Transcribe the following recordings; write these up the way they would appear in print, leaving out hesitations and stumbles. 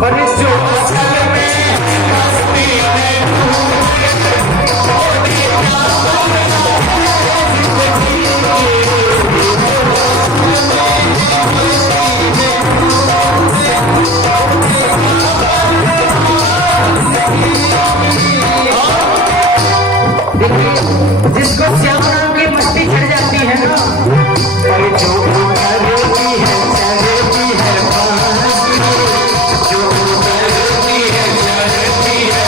पर जो असल में मस्ती है जिसको श्याम नाम की मस्ती चढ़ जाती है ना, पर जो करती है चढ़ती है जो करती है चढ़ती है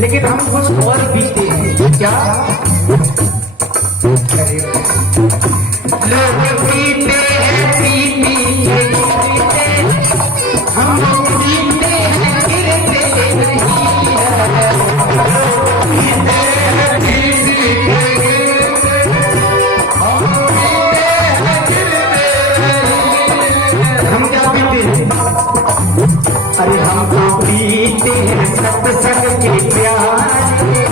लेकिन हम कुछ और पीते हैं। क्या लोग पीते हैं पीते हम लोग पीते हैं गिरते नहीं हम क्या पीते हैं? अरे हम तो पीते हैं सत्संग के प्यारे,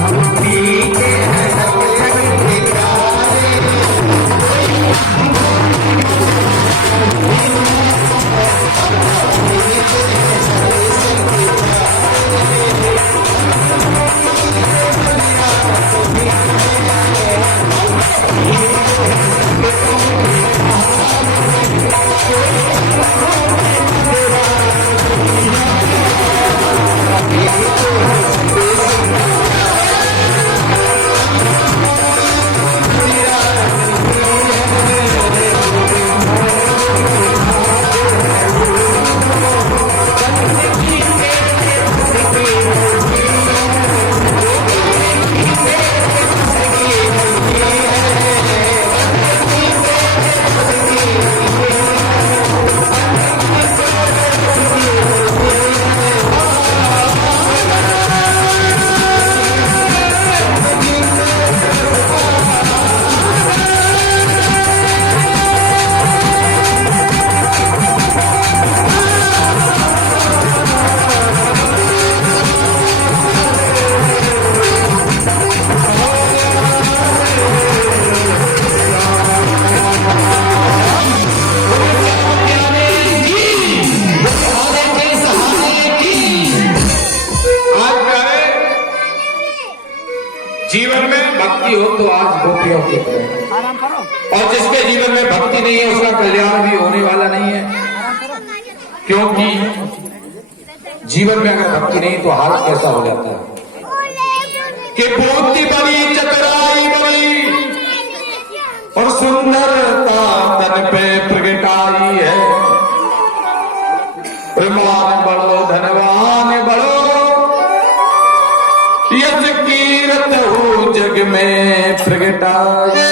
हम पीते हैं सत्संग के प्यारे। जीवन में भक्ति हो तो आज गोपियों की तरह, और जिसके जीवन में भक्ति नहीं है उसका कल्याण भी होने वाला नहीं है। क्योंकि जीवन में अगर भक्ति नहीं तो हालत कैसा हो जाता है कि बुद्धि बड़ी चतुराई बड़ी और सुंदरता तन पे प्रगटाई है। प्रमाण बड़ो धनवान बड़ो यश कीरत हो जग में प्रगटाई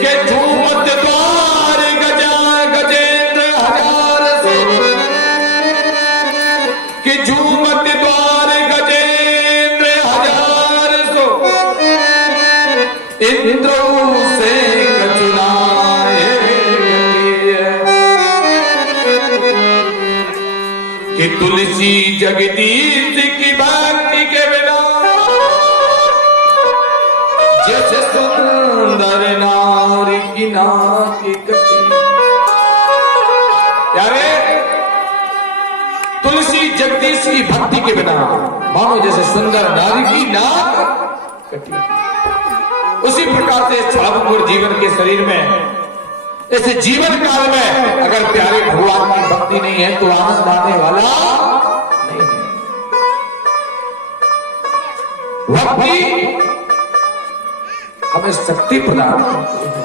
के झूमत द्वार गजा गजेंद्र हजार से इंद्र से कचुनाए कि तुलसी जगदीश की भक्ति के बिना जैसे सुंदर नारी की नाकी कटी। यारे तुलसी जगदीश की भक्ति के बिना मानो जैसे सुंदर नारी की नाक कटी। उसी प्रकार से छावपुर जीवन के शरीर में ऐसे जीवन काल में अगर प्यारे भगवान की भक्ति नहीं है तो आनंद आने वाला नहीं है। भक्ति हमें शक्ति प्रदान करती है,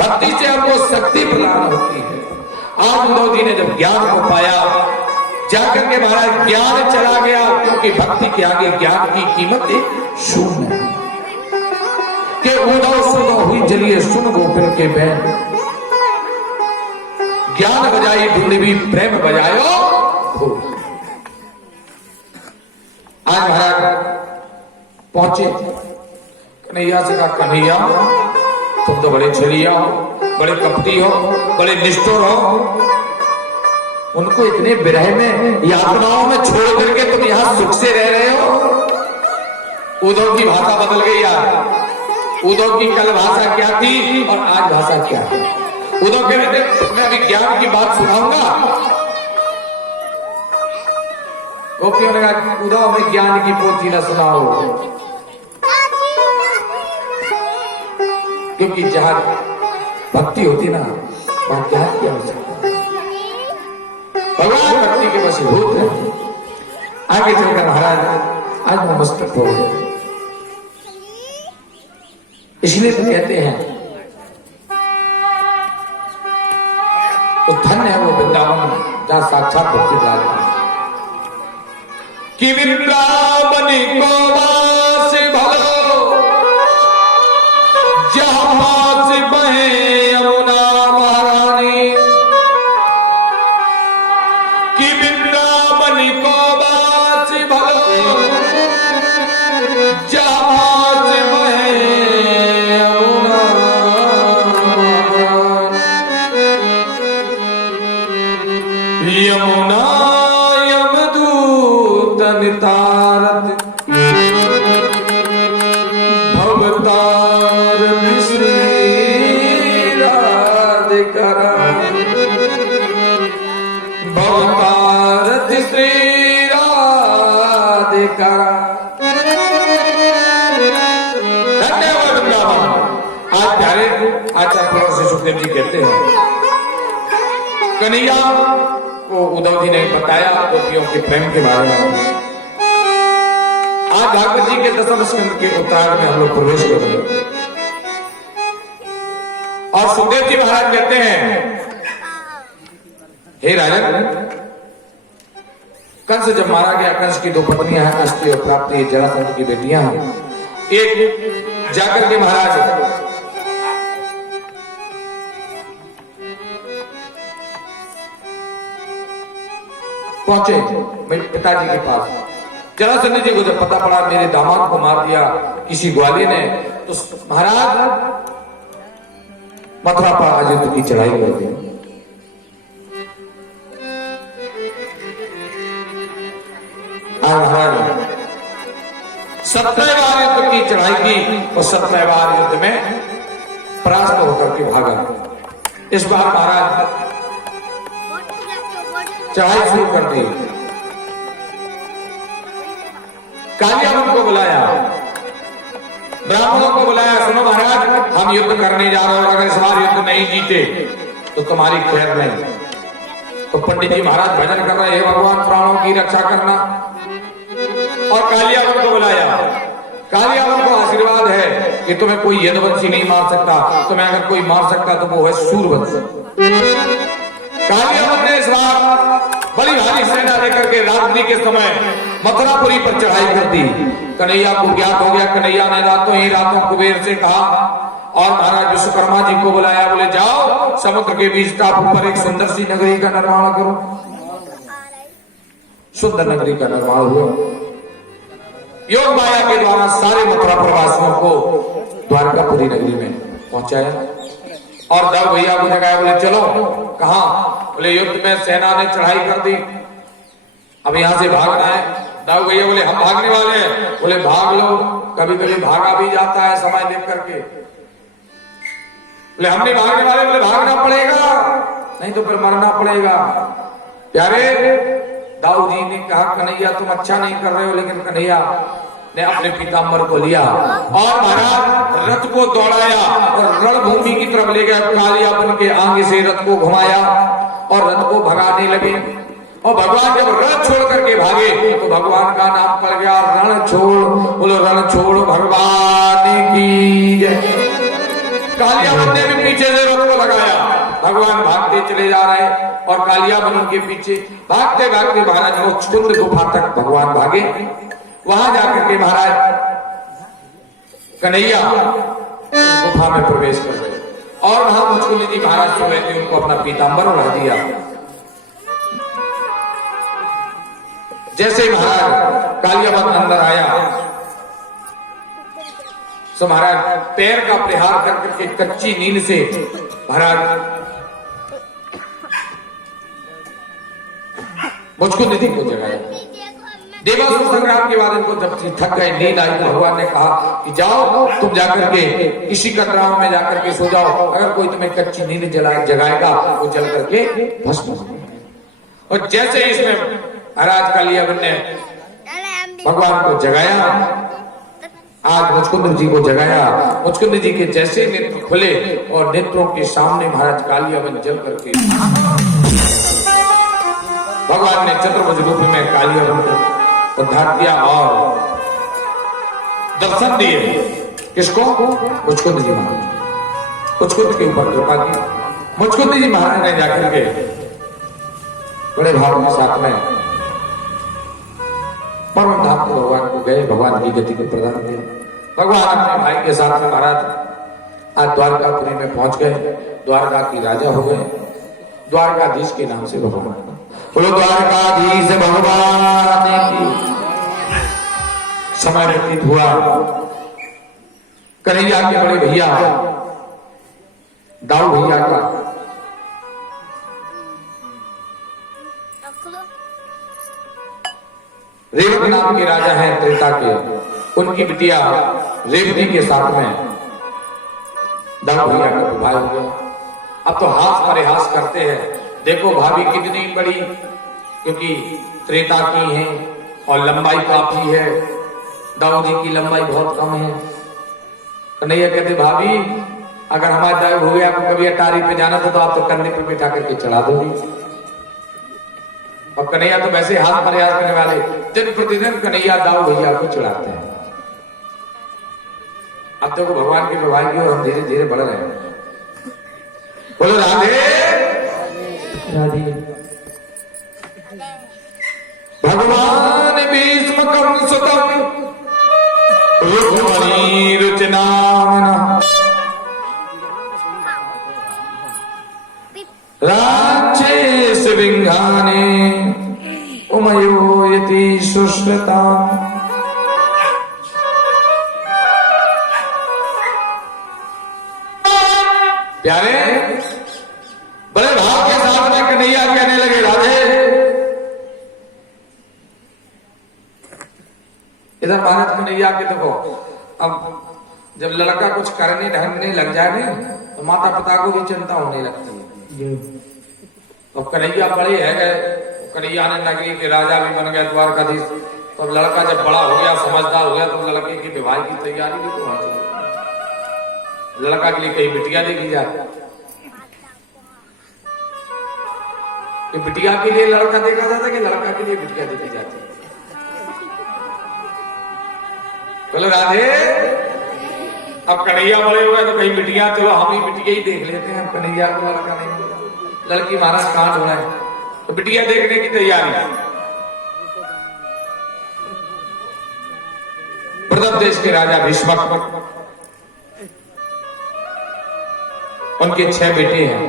भक्ति से हमको शक्ति प्रदान होती है। आज उद्धव जी ने जब ज्ञान को पाया जाकर के महाराज ज्ञान चला गया, क्योंकि भक्ति के आगे ज्ञान की कीमत शून्य है। कि उद्धव सुनो हुई चलिए सुन गोपिन के बैन, ज्ञान बजाई ढूंढवी प्रेम बजायो हो। आज महाराज पहुंचे कन्हैया से कहा, कन्हैया तुम तो बड़े छलिया हो, बड़े कपटी हो, बड़े निष्ठुर हो, उनको इतने विरह में यातनाओं में छोड़ करके तुम यहां सुख से रह रहे हो। उद्धव की भाषा बदल गई यार। उद्धव की कल भाषा क्या थी और आज भाषा क्या है। उद्धव कह रहे थे मैं अभी ज्ञान की बात सुनाऊंगा। गोपियों ने कहा उद्धव हमें ज्ञान की पोथी न सुनाओ, क्योंकि जहां भक्ति होती ना वहां ज्ञान की आवश्यकता। भगवान भक्ति के वशीभूत है। आगे चलकर महाराज आज वो मस्तक हो गए। इसलिए तो कहते हैं तो धन्य है वो वृंदावन जहां साक्षात भक्ति डालता है। कि वृंदावन को वास भलो जहां पास बहे यमुना महारानी। कि वृंदावन को वास भलो जहां यमुना यमदूत नितारत भवतार श्री राधिका भवतार श्री राधिका। धन्यवाद वृंदावन। आज प्यारे आचार्य प्रोफेसर सुखदेव जी कहते हैं कन्हैया को उद्धव जी ने बताया गोपियों के प्रेम के बारे में। आज भागवत जी के दसम स्कंद के उत्तरार्ध में हम लोग प्रवेश करेंगे और सुखदेव जी महाराज कहते हैं हे राजन, कंस जब मारा गया, कंस की दो पत्नियां हैं अष्टि और प्राप्ति, जरासंध की बेटियां हैं। एक जाकर के महाराज पहुंचे मेरे पिताजी के पास। जरासंध जी को जब पता पड़ा मेरे दामाद को मार दिया किसी ग्वाले ने, तो महाराज मथुरा पर आज युद्ध की चढ़ाई कर दी। महाराज 17 बार युद्ध की चढ़ाई की और 17 बार युद्ध में परास्त होकर के भागा। इस बार महाराज चढ़ाई शुरू कर दी। कालियावन को बुलाया, ब्राह्मणों को बुलाया, सुनो महाराज हम युद्ध करने जा रहे हैं, अगर इस बार युद्ध नहीं जीते तो तुम्हारी खैर नहीं। तो पंडित जी महाराज भजन कर रहे हैं, भगवान प्राणों की रक्षा करना। और कालियावन को बुलाया, कालियावन को आशीर्वाद है कि तुम्हें कोई यदुवंशी नहीं मार सकता, तुम्हें अगर कोई मार सकता तो वो है सूरवंशी। कालियावन ने इस बार बड़ी भारी सेना लेकर के रात्रि के समय मथुरापुरी पर चढ़ाई कर दी। कन्हैया को ज्ञात हो गया, कन्हैया ने रातों ही रातों कुबेर से कहा और महाराज विश्वकर्मा जी को बुलाया, बोले जाओ समुद्र के बीच टापू पर एक सुंदर सी नगरी का निर्माण करो। सुंदर नगरी का निर्माण हुआ। योग माया के द्वारा सारे मथुरा प्रवासियों को द्वारकापुरी नगरी में पहुंचाया और दव भैया को जगाया, बोले चलो। कहा? बोले युद्ध में सेना ने चढ़ाई कर दी, अब यहां से भागना है। दव भैया बोले हम भागने वाले हैं। बोले भाग लो, कभी कभी भागा भी जाता है समय देख करके। बोले हम नहीं भागने वाले। बोले भागना पड़ेगा, नहीं तो फिर मरना पड़ेगा। प्यारे, दाऊ जी ने कहा कन्हैया तुम अच्छा नहीं कर रहे हो, लेकिन कन्हैया ने अपने पीताम्बर को लिया और महाराज रथ को दौड़ाया और रणभूमि की तरफ ले गया। कालिया बन के आगे से रथ को घुमाया और रथ को भगाने लगे। और भगवान जब रथ छोड़ करके भागे तो भगवान का नाम पड़ गया रण छोड़। बोलो रण छोड़ भगवान की जय। कालिया बन ने भी पीछे से रथ को लगाया। भगवान भागते चले जा रहे और कालिया बन उनके पीछे भागते भागते महाराज मुचकुंद गुफा तक भगवान भागे। वहां जाकर के महाराज कन्हैया गुफा में प्रवेश कर गए और वहां मुचकुंद जी महाराज जो बैठे उनको अपना पीताम्बर ओढ़ा दिया। जैसे महाराज कालियाबंद अंदर आया सो महाराज पैर का प्रहार करके कच्ची नींद से महाराज मुचकुंद जी को जगाया। देवासुर संग्राम के बाद इनको जब थक गए, नींद आई, तो भगवान ने कहा कि जाओ तुम जाकर के किसी कटराव में जाकर के सो जाओ, अगर कोई तुम्हें कच्ची नींद जगाएगा वो जल करके भस्म हो जाएगा। और जैसे ही इसमें महाराज कालियाबन ने भगवान को जगाया, आज मुचकुंद जी को जगाया। मुचकुंद जी के जैसे नेत्र खुले और नेत्रों के सामने महाराज कालियाबन जल करके भगवान ने चतुर्भुज रूप में कालियाबन को उद्धार किया और दर्शन दिए। किसको? मुचकुंद जी महाराज। मुचकुंद के ऊपर कृपा की। मुचकुंद जी महाराज ने जाकर के बड़े भाव के साथ में परम धाम को भगवान को गए, भगवान की गति को प्रदान किया। भगवान अपने भाई के साथ में महाराज आज द्वारकापुरी में पहुंच गए, द्वारका की राजा हो गए। द्वारकाधीश के नाम से भगवान बोलो द्वारकाधीश भगवान की। समय व्यतीत हुआ, कन्हैया के बड़े भैया दाऊ भैया का रेवती नाम के राजा हैं त्रेता के, उनकी बिटिया रेवती के साथ में दाऊ भैया का विवाह हो गया। अब तो हाथ परिहास करते हैं, देखो भाभी कितनी बड़ी, क्योंकि त्रेता की है और लंबाई काफी है, दाऊ जी की लंबाई बहुत कम है। कन्हैया कहते भाभी अगर हमारा दाऊ हो गया, आपको कभी अटारी पे जाना था तो आप तो कंधे पे बिठा करके चढ़ा दोगी। और कन्हैया तो वैसे हाथ परिहास करने वाले, दिन प्रतिदिन कन्हैया दाऊ भैया को चढ़ाते हैं। अब तो भगवान की विवाह की और हम धीरे धीरे बढ़ रहे हैं। बोलो राधे राधे। भगवान भीष्म कर्ण सुतम रुक्मणी रुचनामन राक्षस विंघाने उमयो यति सुश्रुता। प्यारे बड़े भाव के साथ में कन्हैया कहने लगे राधे। इधर महाराज कन्हैया के देखो, अब जब लड़का कुछ करने ढंगने लग जाए ना तो माता पिता को भी चिंता होने लगती है। अब कन्हैया बड़े है गए, कन्हैया ने नगरी के राजा भी बन गए, द्वारकाधीश। तो अब लड़का जब बड़ा हो गया, समझदार हो गया, तो लड़के की विवाह की तैयारी भी तो होनी चाहिए। लड़का के लिए कहीं बिटिया देखी जाती, कि बिटिया के लिए लड़का देखा जाता है कि लड़का के लिए बिटिया देखी जाती है। बोलो राधे। अब कन्हैया बड़े हुए तो कहीं बिटिया, चलो हम ही बिटिया ही देख लेते हैं, कन्हैया को लड़का नहीं मिला। लड़की महाराज कांड हो रहा है तो बिटिया देखने की तैयारी है। प्रथम देश के राजा भीष्मक, उनके 6 बेटे हैं,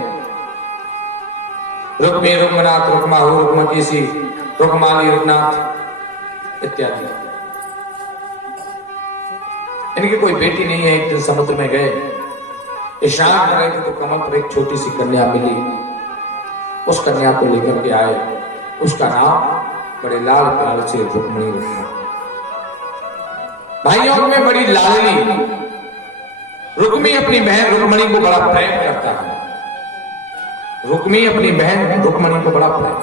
रुक्मी, रुक्मनाथ, रुक्माहु, रुक्मकेशी, रुक्माली, रुक्नाथ इत्यादि। इनकी कोई बेटी नहीं है। एक दिन समुद्र में गए, स्नान कर रहे थे तो कमल पर एक छोटी सी कन्या मिली। उस कन्या को लेकर के आए। उसका नाम बड़े लाल प्यार से रुक्मिणी रखा। भाइयों में बड़ी लाडली रुक्मी अपनी बहन रुक्मिणी को बड़ा प्रेम करता है। रुक्मी अपनी बहन रुक्मिणी को बड़ा प्रेम,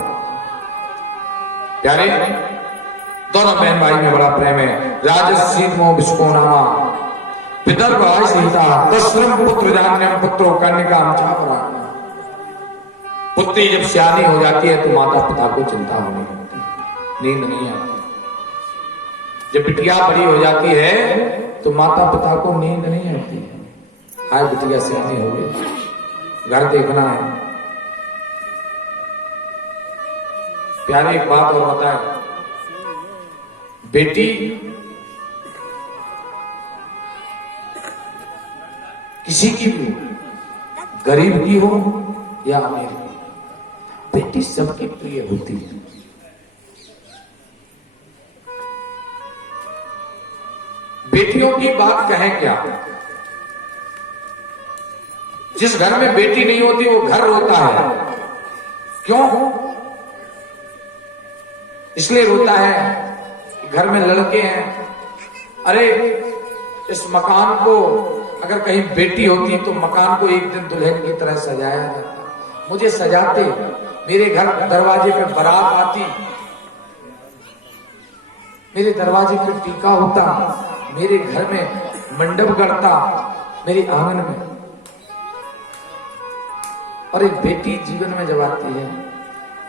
प्यारे दोनों बहन भाई में बड़ा प्रेम है। राजसीमो विस्को नामा पितर सीता तस्रम पुत्र जान्यम पुत्रो कन्यकाम चापरा। पुत्री जब सियानी हो जाती है तो माता पिता को चिंता होने लगती है, नींद नहीं आती। जब बिटिया बड़ी हो जाती है तो माता पिता को नींद नहीं आती है। आज बिटिया सियानी हो गई, घर देखना है। प्यारे एक बात और बताए, बेटी किसी की भी, गरीब की हो या अमीर की, बेटी सबकी प्रिय होती है। बेटियों की बात कहें क्या, जिस घर में बेटी नहीं होती वो घर रोता है। क्यों? इसलिए रोता है, घर में लड़के हैं। अरे इस मकान को अगर कहीं बेटी होती तो मकान को एक दिन दुल्हन की तरह सजाया जाता। मुझे सजाते, मेरे घर दरवाजे पे बारात आती, मेरे दरवाजे पे टीका होता, मेरे घर में मंडप गड़ता, मेरे आंगन में। और एक बेटी जीवन में जब आती है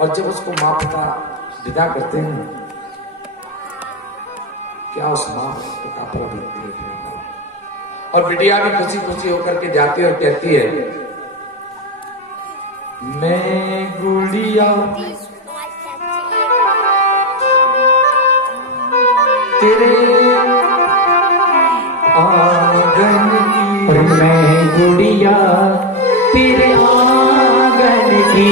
और जब उसको माँ पिता विदा करते हैं, क्या उस माँ का पर लगती है। और बिटिया भी खुशी खुशी होकर के जाती है और कहती है, मैं गुड़िया तेरे आंगन की, और मैं गुड़िया तेरे आंगन की,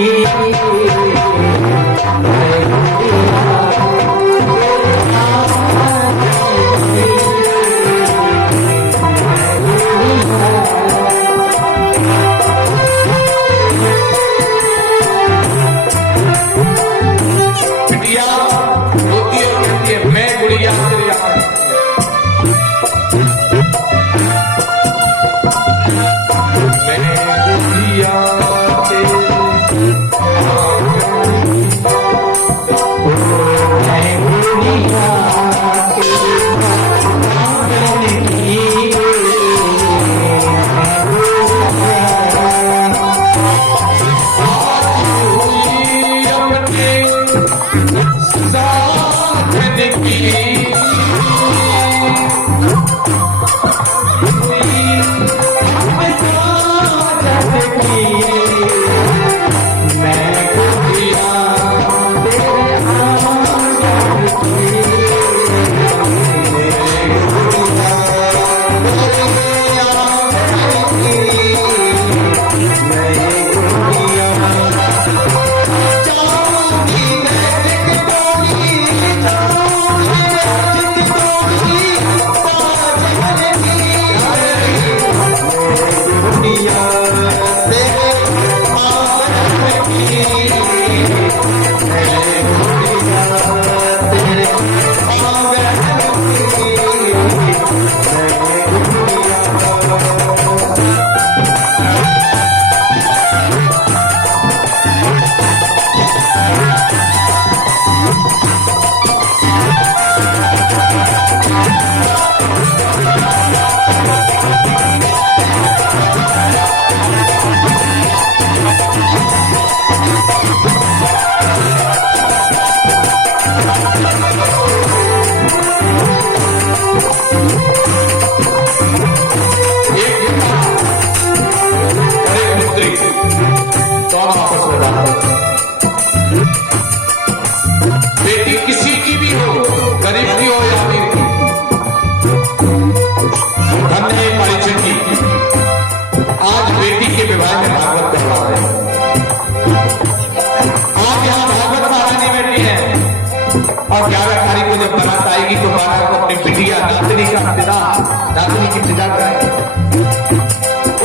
की फिजा करें।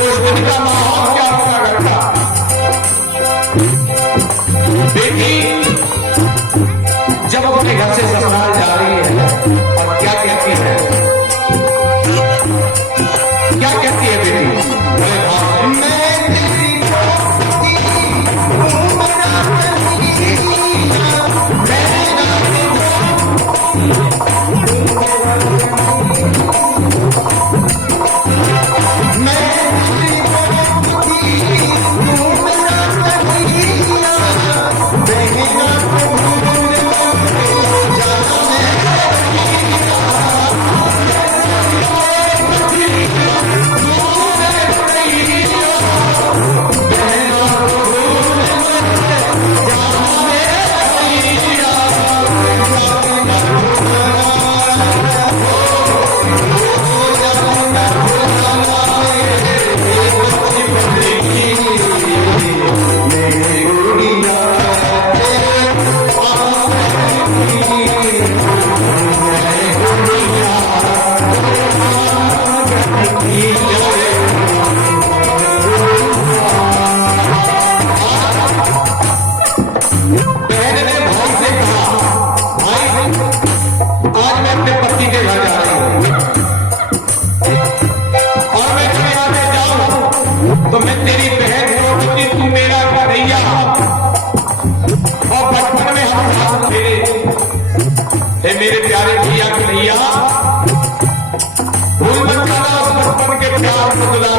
उस दिन का माहौल क्या होगा घर का? बेटी जब अपने घर से ससुराल जा रही है और क्या कहती है? क्या कहती है बेटी? बोले भाव से, तो मैं तेरी बहन द्रौपदी, तू मेरा कन्हैया। और बचपन में हम साथ थे। हे मेरे प्यारे भैया कन्हैया, भूल मत जाना उस बचपन के प्यार को, दुलार